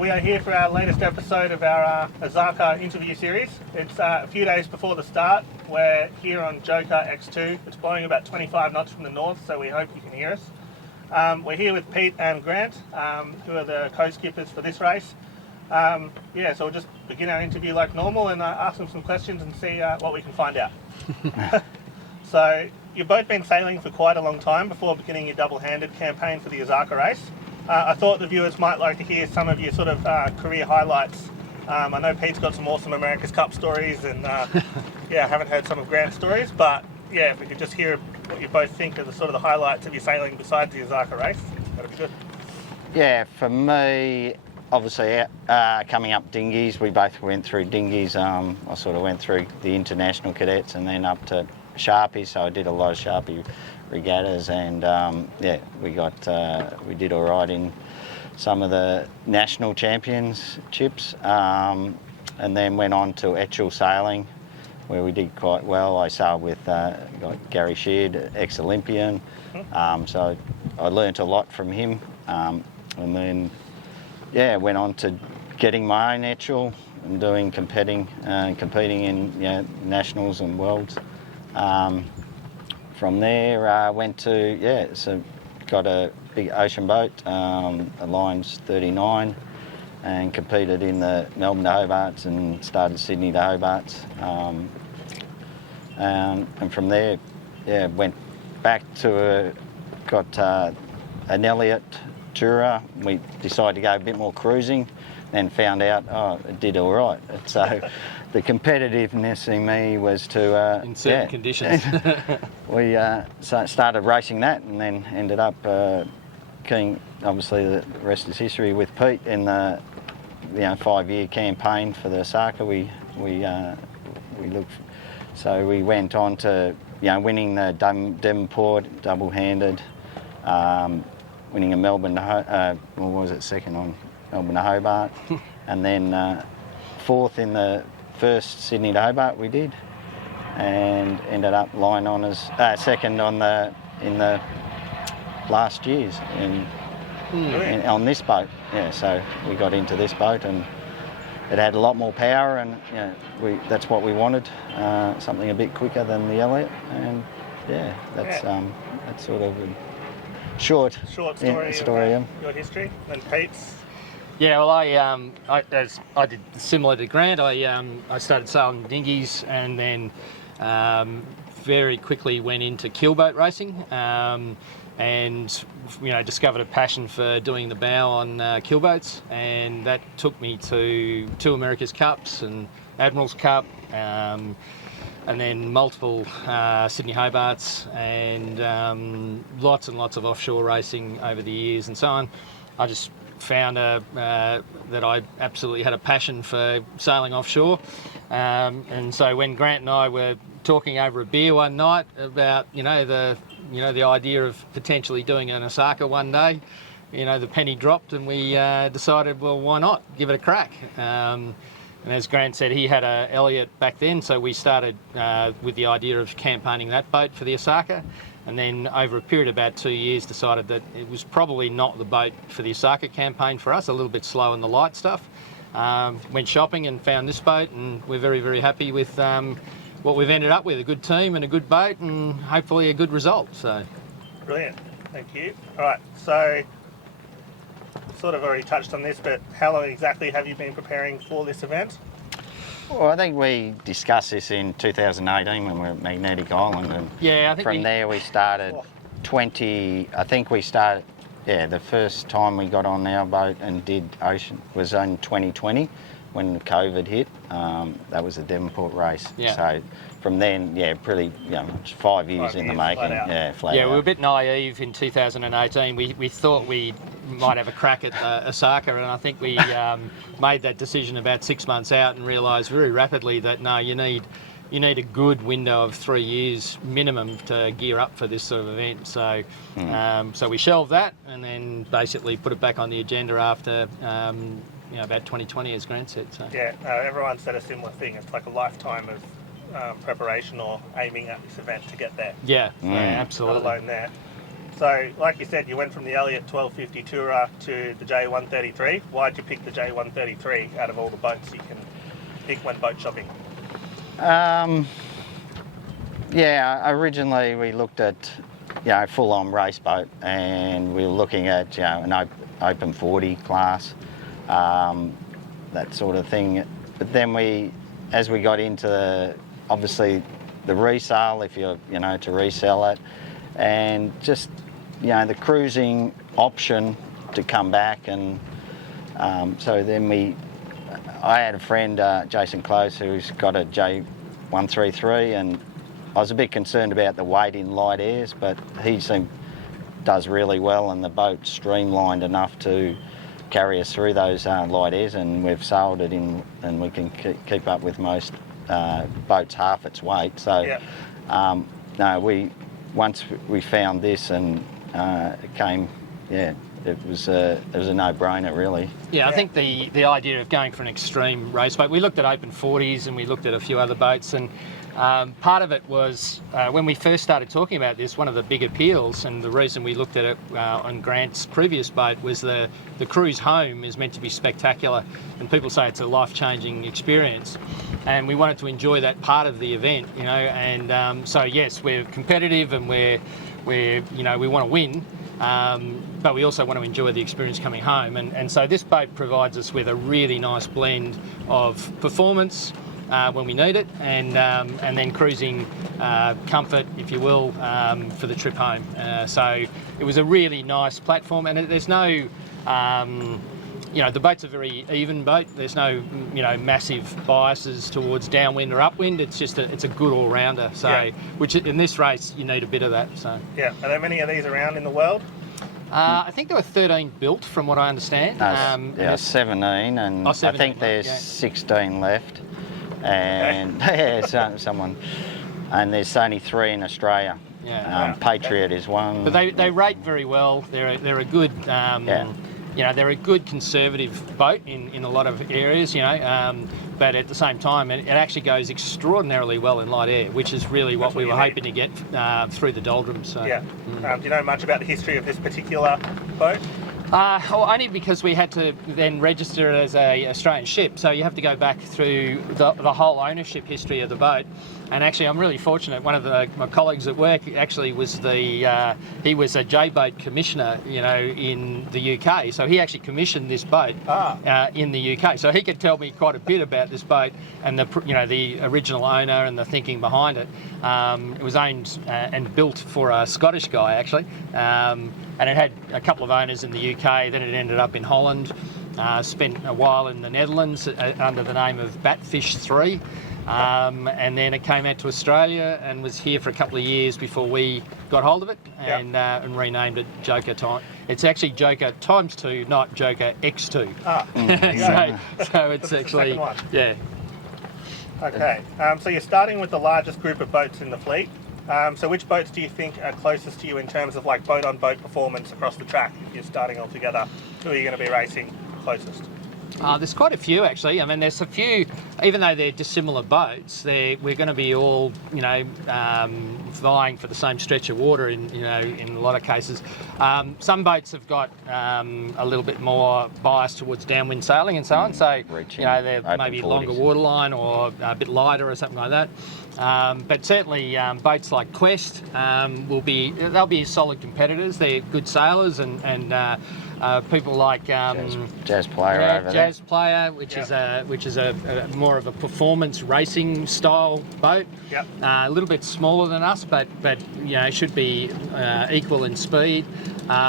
we are here for our latest episode of our Osaka interview series. It's a few days before the start. We're here on Joker X2. It's blowing about 25 knots from the north, so we hope you can hear us. We're here with Pete and Grant, who are the co-skippers for this race. So we'll just begin our interview like normal and ask them some questions and see what we can find out. So, you've both been sailing for quite a long time before beginning your double-handed campaign for the Osaka race. I thought the viewers might like to hear some of your sort of career highlights. I know Pete's got some awesome America's Cup stories and I haven't heard some of Grant's stories, but if we could just hear what you both think of the sort of the highlights of your sailing besides the Osaka race, that'd be good. Yeah, for me, obviously coming up dinghies, we both went through dinghies. I sort of went through the international cadets and then up to Sharpie, so I did a lot of Sharpie regattas, and we did all right in some of the national championships, and then went on to actual sailing where we did quite well. I sailed with Gary Sheard, ex-Olympian, so I learnt a lot from him, and then went on to getting my own actual and competing in nationals and worlds. From there, I went to, got a big ocean boat, Alliance 39, and competed in the Melbourne to Hobarts and started Sydney to Hobarts. And from there, went back to, got an Elliott Tourer. We decided to go a bit more cruising, then found out, it did all right. So the competitiveness in me was to... in certain conditions. We started racing that and then ended up obviously the rest is history with Pete in the 5-year campaign for the Osaka. We looked, so we went on to winning the Devonport double-handed, winning a Melbourne second on Melbourne to Hobart, and then fourth in the first Sydney to Hobart we did, and ended up line honours second in the last years on this boat. So we got into this boat and it had a lot more power, and that's what we wanted, something a bit quicker than the Elliott, and that's sort of a short story of your history. And Pete's. Yeah, well, I did similar to Grant. I started sailing dinghies and then very quickly went into keelboat racing, and discovered a passion for doing the bow on keelboats, and that took me to 2 America's Cups and Admiral's Cup, and then multiple Sydney-Hobarts, and lots and lots of offshore racing over the years and so on. I just found that I absolutely had a passion for sailing offshore, and so when Grant and I were talking over a beer one night about the idea of potentially doing an Osaka one day, the penny dropped and we decided, well, why not give it a crack. And as Grant said, he had a Elliott back then, so we started with the idea of campaigning that boat for the Osaka. And then over a period of about 2 years decided that it was probably not the boat for the Osaka campaign for us, a little bit slow in the light stuff. Went shopping and found this boat, and we're very, very happy with what we've ended up with, a good team and a good boat and hopefully a good result. So, brilliant, thank you. All right, so sort of already touched on this, but how long exactly have you been preparing for this event? Well, I think we discussed this in 2018 when we were at Magnetic Island, and I think from there we started the first time we got on our boat and did ocean was in 2020 when COVID hit. That was the Devonport race. Yeah. So from then, pretty, it's 5 years in the making. Flat out. We were a bit naive in 2018. We thought we might have a crack at Osaka, and I think we made that decision about 6 months out and realised very rapidly that no, you need a good window of 3 years minimum to gear up for this sort of event. So, so we shelved that and then basically put it back on the agenda after. About 2020, as Grant said. So. Everyone said a similar thing. It's like a lifetime of preparation or aiming at this event to get there. Absolutely. Not alone there. So, like you said, you went from the Elliott 1250 Tourer to the J133. Why'd you pick the J133 out of all the boats you can pick when boat shopping? Yeah, originally we looked at, full-on race boat, and we were looking at, an open 40 class, that sort of thing. But then as we got into obviously the resale, if you're, to resell it, and just, the cruising option to come back, and so then I had a friend, Jason Close, who's got a J133, and I was a bit concerned about the weight in light airs, but he does really well, and the boat's streamlined enough to carry us through those light airs, and we've sailed it in, and we can keep up with most boats half its weight. So, once we found this, and it came, it was a no-brainer, really. Yeah, I think the idea of going for an extreme race boat, we looked at open 40s and we looked at a few other boats, and part of it was when we first started talking about this, one of the big appeals, and the reason we looked at it on Grant's previous boat, was the cruise home is meant to be spectacular, and people say it's a life-changing experience, and we wanted to enjoy that part of the event, and so yes, we're competitive, and we want to win. But we also want to enjoy the experience coming home, and so this boat provides us with a really nice blend of performance when we need it, and then cruising comfort, if you will, for the trip home. So it was a really nice platform, and there's no, the boat's a very even boat. There's no, massive biases towards downwind or upwind. It's just it's a good all-rounder. So, which in this race you need a bit of that. So yeah, are there many of these around in the world? I think there were 13 built, from what I understand. 17, and 17, I think there's 16 left, and someone, and there's only 3 in Australia. Patriot is one. But they rate very well. They're a good. They're a good conservative boat in a lot of areas, but at the same time, it actually goes extraordinarily well in light air, which is really what we were hoping to get through the doldrums. So. Yeah. Do you know much about the history of this particular boat? Only because we had to then register it as an Australian ship, so you have to go back through the whole ownership history of the boat. And actually, I'm really fortunate. One of my colleagues at work actually was he was a J-boat commissioner, in the UK. So he actually commissioned this boat in the UK. So he could tell me quite a bit about this boat and the original owner and the thinking behind it. It was owned and built for a Scottish guy actually, and it had a couple of owners in the UK. Then it ended up in Holland. Spent a while in the Netherlands under the name of Batfish 3. And then it came out to Australia and was here for a couple of years before we got hold of it and renamed it Joker Time. It's actually Joker times 2, not Joker X2. So it's actually Okay. So you're starting with the largest group of boats in the fleet. So which boats do you think are closest to you in terms of like boat-on-boat performance across the track? If you're starting all together, who are you going to be racing closest? There's quite a few actually. I mean, there's a few, even though they're dissimilar boats, we're going to be all, vying for the same stretch of water in a lot of cases. Some boats have got a little bit more bias towards downwind sailing and so on. So, they're maybe 40s. Longer waterline or a bit lighter or something like that. But certainly boats like Quest they'll be solid competitors. They're good sailors and people like Jazz Player over there. Jazz Player, which is a more of a performance racing style boat. Yep. A little bit smaller than us, but should be equal in speed.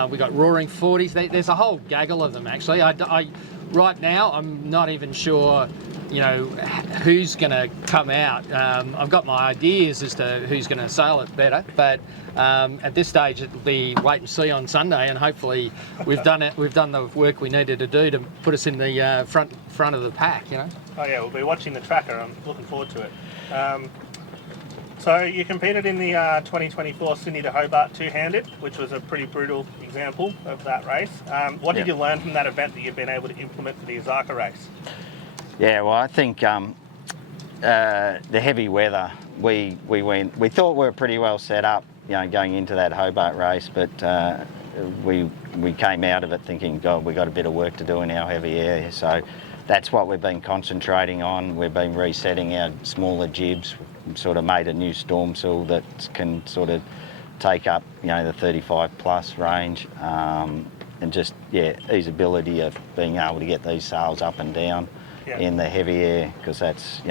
We got Roaring 40s. There's a whole gaggle of them actually. I right now I'm not even sure who's going to come out. I've got my ideas as to who's going to sail it better, but at this stage it'll be wait and see on Sunday, and hopefully we've done the work we needed to do to put us in the front of the pack. Oh yeah, we'll be watching the tracker. I'm looking forward to it. So you competed in the 2024 Sydney-Hobart two-handed, which was a pretty brutal example of that race. What did you learn from that event that you've been able to implement for the Osaka race? Yeah, well, I think the heavy weather, we thought we were pretty well set up, going into that Hobart race, but we came out of it thinking, God, we've got a bit of work to do in our heavy air. So that's what we've been concentrating on. We've been resetting our smaller jibs. We've sort of made a new storm sill that can sort of take up, the 35 plus range, and just, easeability of being able to get these sails up and down in the heavy air, because that's,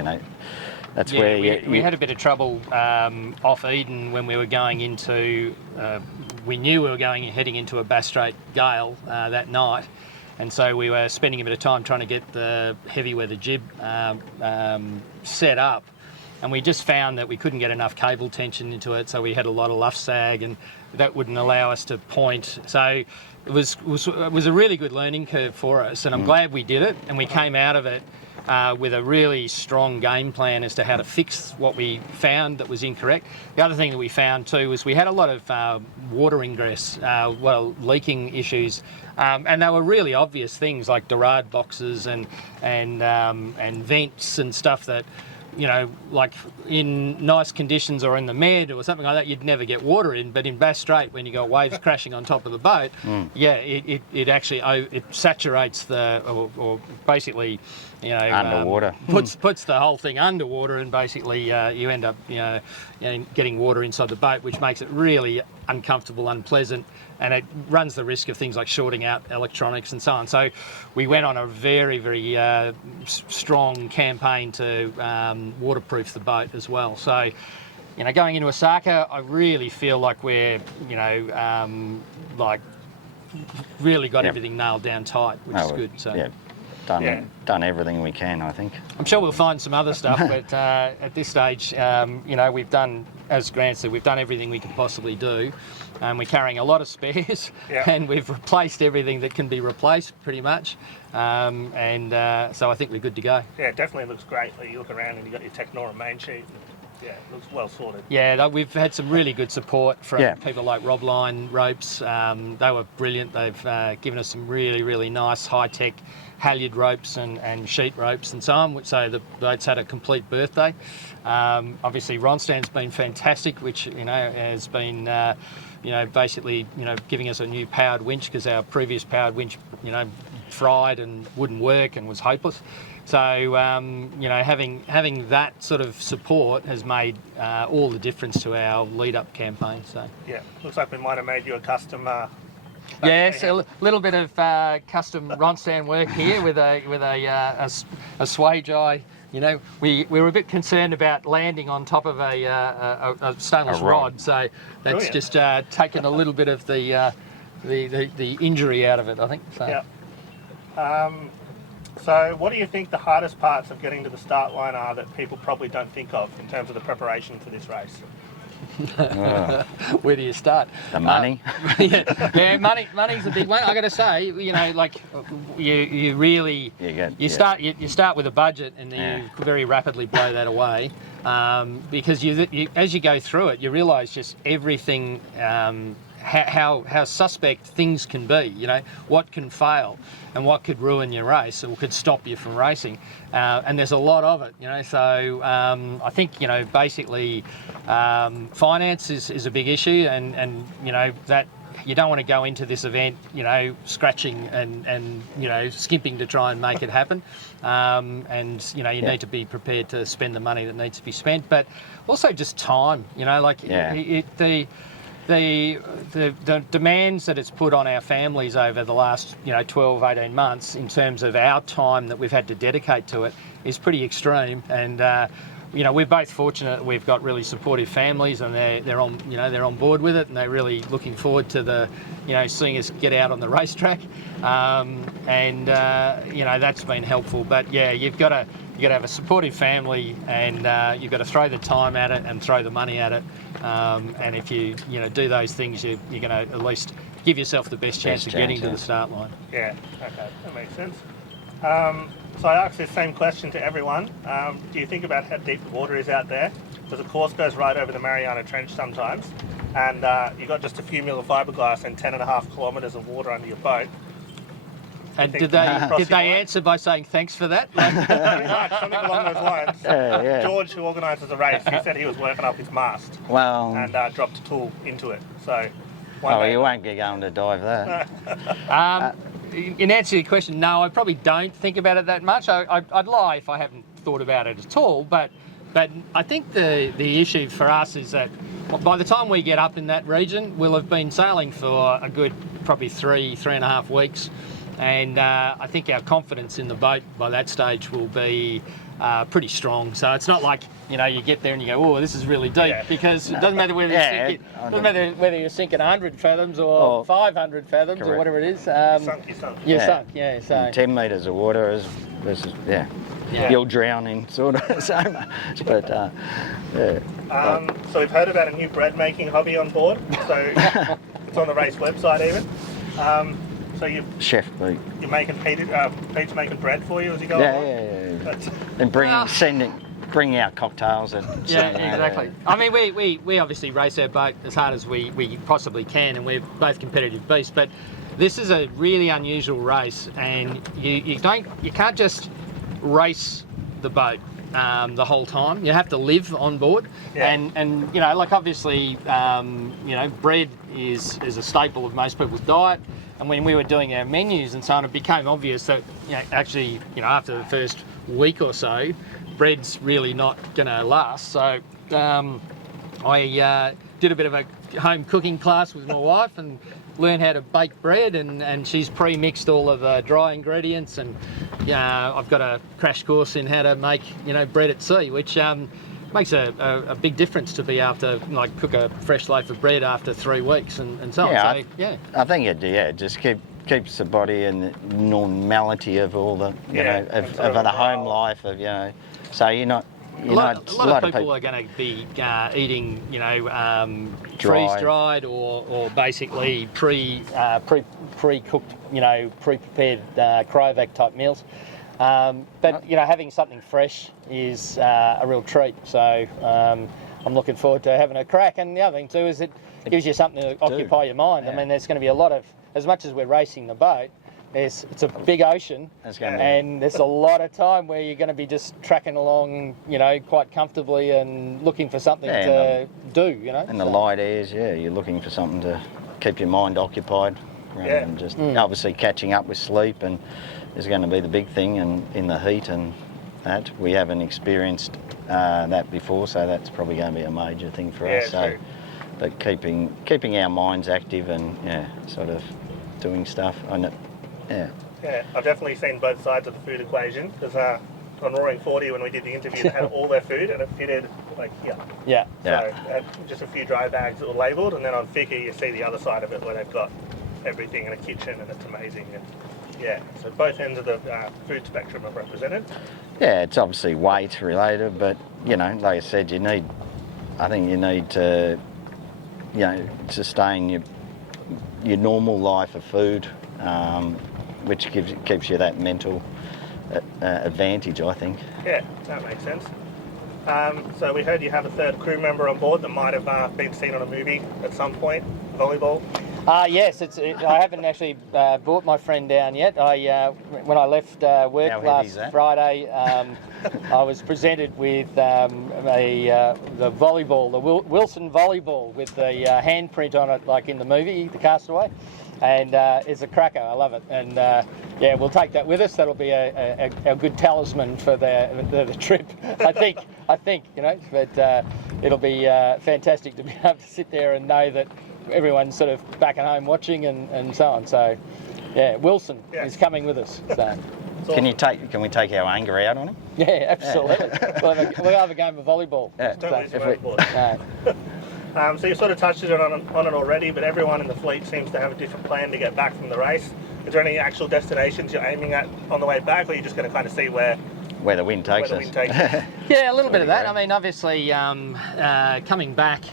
that's where we had a bit of trouble off Eden when we were going into, we knew we were heading into a Bass Strait gale that night, and so we were spending a bit of time trying to get the heavy weather jib set up, and we just found that we couldn't get enough cable tension into it, so we had a lot of luff sag, and that wouldn't allow us to point. So it was a really good learning curve for us, and I'm glad we did it, and we came out of it with a really strong game plan as to how to fix what we found that was incorrect. The other thing that we found too was we had a lot of water ingress, leaking issues, and they were really obvious things like Dorade boxes and vents and stuff that, like in nice conditions or in the Med or something like that, you'd never get water in. But in Bass Strait, when you got waves crashing on top of the boat, it actually it saturates or basically, underwater puts the whole thing underwater, and basically you end up getting water inside the boat, which makes it really uncomfortable, unpleasant, and it runs the risk of things like shorting out electronics and so on. So we went on a very, very strong campaign to waterproof the boat as well. So, going into Osaka, I really feel like we're, really got everything nailed down tight, which is good. So. Done everything we can, I think. I'm sure we'll find some other stuff, but at this stage, we've done, as Grant said, we've done everything we could possibly do. We're carrying a lot of spares, and we've replaced everything that can be replaced, pretty much. So I think we're good to go. Yeah, it definitely looks great. You look around and you've got your Technora main sheet. Yeah, it looks well sorted. Yeah, we've had some really good support from people like Robline Ropes. They were brilliant. They've given us some really, really nice high-tech halyard ropes and sheet ropes and so on, so the boat's had a complete birthday. Obviously Ronstan's been fantastic, which has been basically giving us a new powered winch, because our previous powered winch fried and wouldn't work and was hopeless. So having that sort of support has made all the difference to our lead-up campaign. So looks like we might have made you a custom. Yes, a little bit of custom Ronstan work here with a swage eye. We were a bit concerned about landing on top of a stainless rod, so that's just taken a little bit of the injury out of it, I think. So. So what do you think the hardest parts of getting to the start line are that people probably don't think of in terms of the preparation for this race? Where do you start? The money. Money's a big one. I got to say, you really you start with a budget, and then you very rapidly blow that away, because you as you go through it, you realise just everything. How suspect things can be, what can fail and what could ruin your race or could stop you from racing, and there's a lot of it, so I think basically finance is a big issue, and that you don't want to go into this event scratching and skimping to try and make it happen, and you need to be prepared to spend the money that needs to be spent, but also just time, the demands that it's put on our families over the last 12, 18 months in terms of our time that we've had to dedicate to it is pretty extreme, and we're both fortunate that we've got really supportive families, and they're on board with it, and they're really looking forward to seeing us get out on the racetrack, and that's been helpful. But you've got to have a supportive family, and you've got to throw the time at it and throw the money at it, and if you do those things, you're going to at least give yourself the best chance of getting to the start line. Yeah, okay, that makes sense. So I asked this same question to everyone. Do you think about how deep the water is out there? Because the course goes right over the Mariana Trench sometimes, and you've got just a few mil of fiberglass and 10.5 kilometres of water under your boat. And think did they crossing did they line. answer by saying thanks for that? Pretty much, something along those lines. Yeah. George, who organises the race, he said he was working up his mast Well, and dropped a tool into it. So, you won't get going to dive that. In answer to your question, no, I probably don't think about it that much. I'd lie if I haven't thought about it at all. But I think the issue for us is that by the time we get up in that region, we'll have been sailing for a good probably 3.5 weeks. And I think our confidence in the boat by that stage will be pretty strong. So it's not like, you get there and you go, oh, this is really deep, because it doesn't matter whether you're sinking 100 fathoms or 500 fathoms correct. or whatever it is. you sunk. You're sunk, yeah. So 10 metres of water is you'll drown in sort of so much. But So we've heard about a new bread making hobby on board. So it's on the race website even. So Chef Pete. you're making Pete's making bread for you as you go along? Yeah. That's- And bringing out cocktails and exactly. I mean, we obviously race our boat as hard as we possibly can, and we're both competitive beasts. But this is a really unusual race, and you can't just race the boat the whole time. You have to live on board, and like obviously, bread is a staple of most people's diet. And when we were doing our menus and so on, it became obvious that actually, after the first week or so, bread's really not going to last. So I did a bit of a home cooking class with my wife and learned how to bake bread, and she's pre-mixed all of the dry ingredients, and I've got a crash course in how to make bread at sea, which makes a big difference to be able to cook a fresh loaf of bread after 3 weeks and so on. So, I think it just keeps the body in the normality of all the of the home life of so you're not. A lot of people are going to be eating, freeze-dried or basically pre-cooked, pre-prepared Cryovac type meals. But having something fresh is a real treat. So I'm looking forward to having a crack. And the other thing too is it gives you something to occupy your mind. Yeah. I mean, there's going to be a lot of, as much as we're racing the boat, it's a big ocean, and there's a lot of time where you're going to be just tracking along, quite comfortably and looking for something to do, And the light airs, you're looking for something to keep your mind occupied, rather than just obviously catching up with sleep, and is going to be the big thing, and in the heat and that we haven't experienced that before, so that's probably going to be a major thing for us. So, but keeping our minds active and sort of doing stuff. Yeah, I've definitely seen both sides of the food equation, because on Roaring 40 when we did the interview, they had all their food and it fitted So just a few dry bags that were labelled, and then on Ficky you see the other side of it where they've got everything in a kitchen, and it's amazing. And so both ends of the food spectrum are represented. Yeah, it's obviously weight related, but like I said, you need to sustain your normal life of food, which keeps you that mental advantage, I think. Yeah, that makes sense. So we heard you have a third crew member on board that might have been seen on a movie at some point, volleyball. Yes, I haven't actually brought my friend down yet. When I left work last Friday, I was presented with the volleyball, the Wilson volleyball with the handprint on it, like in the movie, The Castaway. And it's a cracker. I love it. And we'll take that with us. That'll be a good talisman for the trip. I think. But it'll be fantastic to be able to sit there and know that everyone's sort of back at home watching and so on. So Wilson is coming with us. So. Can we take our anger out on him? Yeah, absolutely. We'll have a game of volleyball. So you sort of touched on it already, but everyone in the fleet seems to have a different plan to get back from the race. Is there any actual destinations you're aiming at on the way back, or are you just going to kind of see where the wind takes us? Yeah, a little bit of that. I mean, obviously, coming back,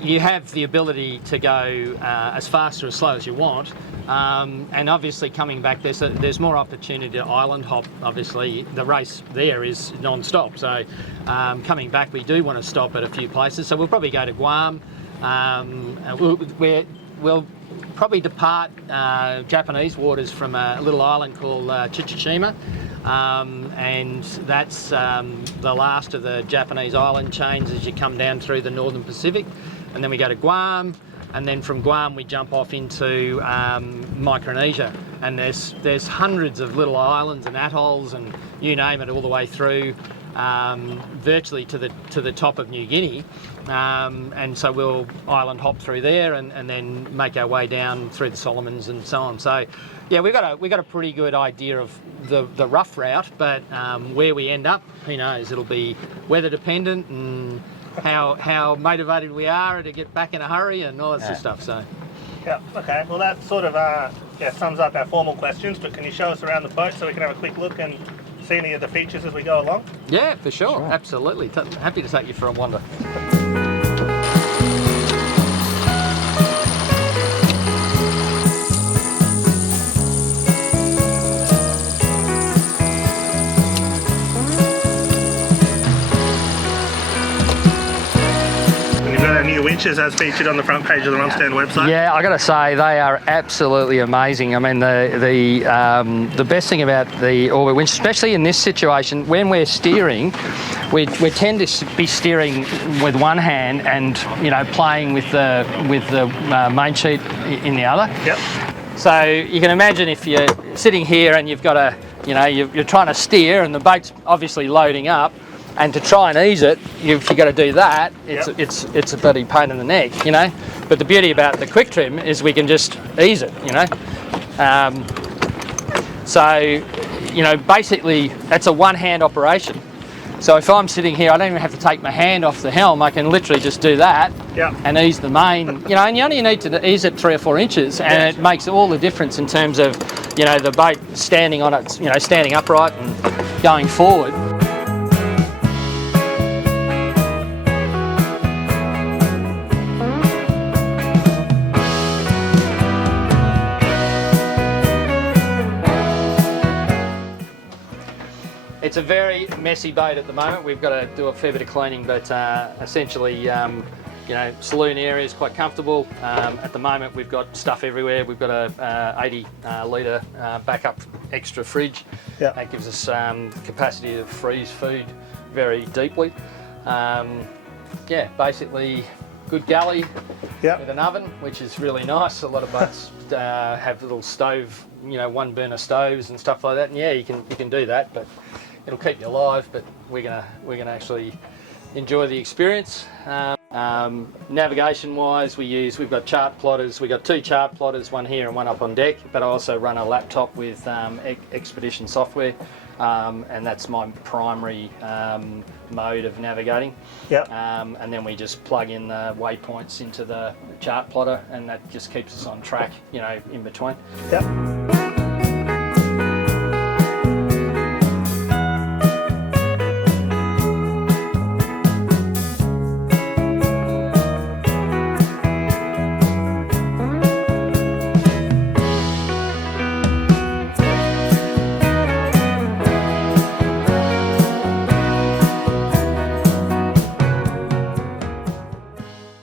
you have the ability to go as fast or as slow as you want, and obviously coming back, there's more opportunity to island hop. Obviously, the race there is non-stop, so coming back, we do want to stop at a few places. So we'll probably go to Guam. We'll probably depart Japanese waters from a little island called Chichishima, and that's the last of the Japanese island chains as you come down through the northern Pacific. And then we go to Guam, and then from Guam we jump off into Micronesia, and there's hundreds of little islands and atolls and you name it all the way through, virtually to the top of New Guinea, and so we'll island hop through there and then make our way down through the Solomons and so on. So yeah, we got a pretty good idea of the rough route, but where we end up, who knows? It'll be weather dependent and how motivated we are to get back in a hurry and all that sort of stuff. So yeah, okay. Well, that sort of sums up our formal questions. But can you show us around the boat so we can have a quick look and see any of the features as we go along? Yeah, for sure. Absolutely. Happy to take you for a wander. New winches as featured on the front page of the Ronstan website. Yeah, I got to say they are absolutely amazing. I mean, the best thing about the Orwell winch, especially in this situation, when we're steering, we tend to be steering with one hand and playing with the main sheet in the other. Yep. So you can imagine if you're sitting here and you've got you're trying to steer and the boat's obviously loading up. And to try and ease it, if you've got to do that, it's a bloody pain in the neck, But the beauty about the quick trim is we can just ease it, So, basically that's a one-hand operation. So if I'm sitting here, I don't even have to take my hand off the helm. I can literally just do that and ease the main, and you only need to ease it 3 or 4 inches, and it makes all the difference in terms of, the boat standing on its, standing upright and going forward. It's a very messy boat at the moment. We've got to do a fair bit of cleaning, but essentially, saloon area is quite comfortable. At the moment, we've got stuff everywhere. We've got a 80 litre backup extra fridge. Yep. That gives us capacity to freeze food very deeply. Basically, good galley with an oven, which is really nice. A lot of boats have little stove, one burner stoves and stuff like that. And yeah, you can do that, but it'll keep you alive. But we're gonna actually enjoy the experience. Navigation wise, we've got chart plotters. We've got 2 chart plotters, one here and one up on deck. But I also run a laptop with Expedition software, and that's my primary mode of navigating. Yep. And then we just plug in the waypoints into the chart plotter, and that just keeps us on track, in between. Yep.